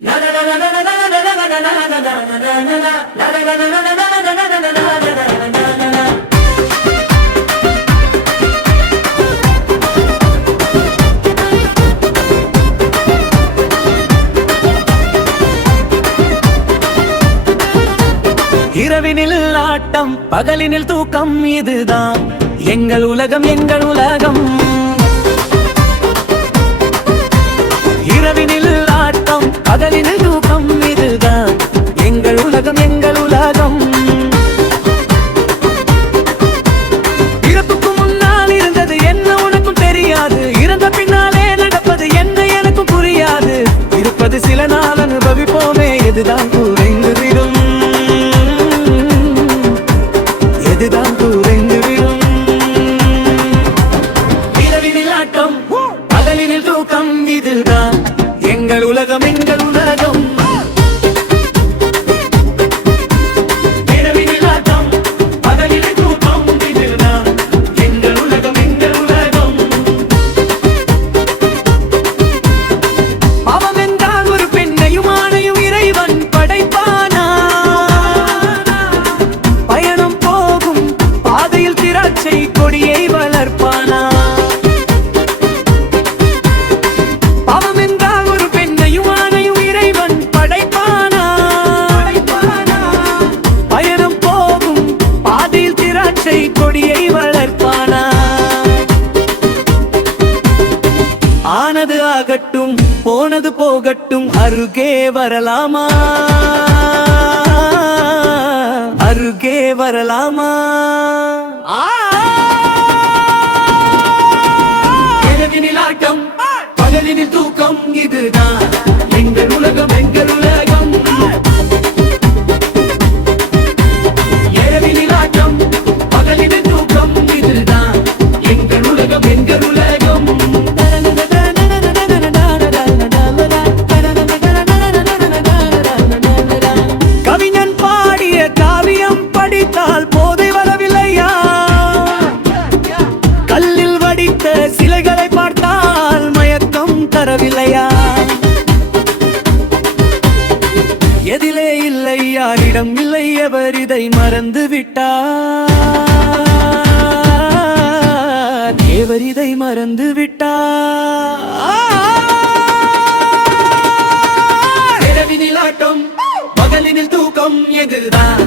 இரவினில் ஆட்டம் பகலினில் தூக்கம் இதுதான் எங்கள் உலகம் எங்கள் உலகம். இரவினில் ஆட்டம் பகலினில் தூக்கம் இதுதான் எங்கள் உலகம் எங்கள் உலகம். இறப்புக்கு முன்னால் இருந்தது என்ன உனக்கும் தெரியாது, இறந்த பின்னாலே நடப்பது என்ன எனக்கும் புரியாது. இருப்பது சில நாள் அனுபவிப்போமே, எதுதான் குறைந்து விடும், எதுதான் குறைந்து விடும். இரவினில் ஆட்டம் பகலினில் தூக்கம் இதுதான் எங்கள் உலகம் எங்கள் உலகம். இரவினில் ஆட்டம் பகலினில் தூக்கம் இதுதான் எங்கள் உலகம் எங்கள் உலகம். பாவம் என்றால் ஒரு பெண்ணையும் ஆணையும் இறைவன் படைப்பானா, பயணம் போகும் பாதையில் திராட்சை கொடியை வளர்ப்பானா. பாவம் என்றால் ஒரு பெண்ணையும் ஆணையும் இறைவன் படைப்பானா, பயணம் போகும் பாதையில் திராட்சை கொடியை வளர்ப்பானா. ஆனது ஆகட்டும் போனது போகட்டும், அருகே வரலாமா, அருகே வரலாமா. இரவினில் ஆட்டம் பகலினில் தூக்கம் இதுதான் எங்கள் உலகம் எங்கள் உலகம். இரவினில் ஆட்டம் பகலினில் தூக்கம் இதுதான் எங்கள் உலகம் எங்கள் உலகம். கவிஞன் பாடிய காவியம் படித்தால் போதை வரவில்லையா, கல்லில் வடித்த சிலைகளை பார்த்தால் மயக்கம் தரவில்லையா. எதிலே இல்லை யாரிடம் இல்லை, எவர் இதை மறந்து விட்டார், எவர் இதை மறந்து விட்டார். இரவினில் ஆட்டம் பகலினில் தூக்கம் எதுதான்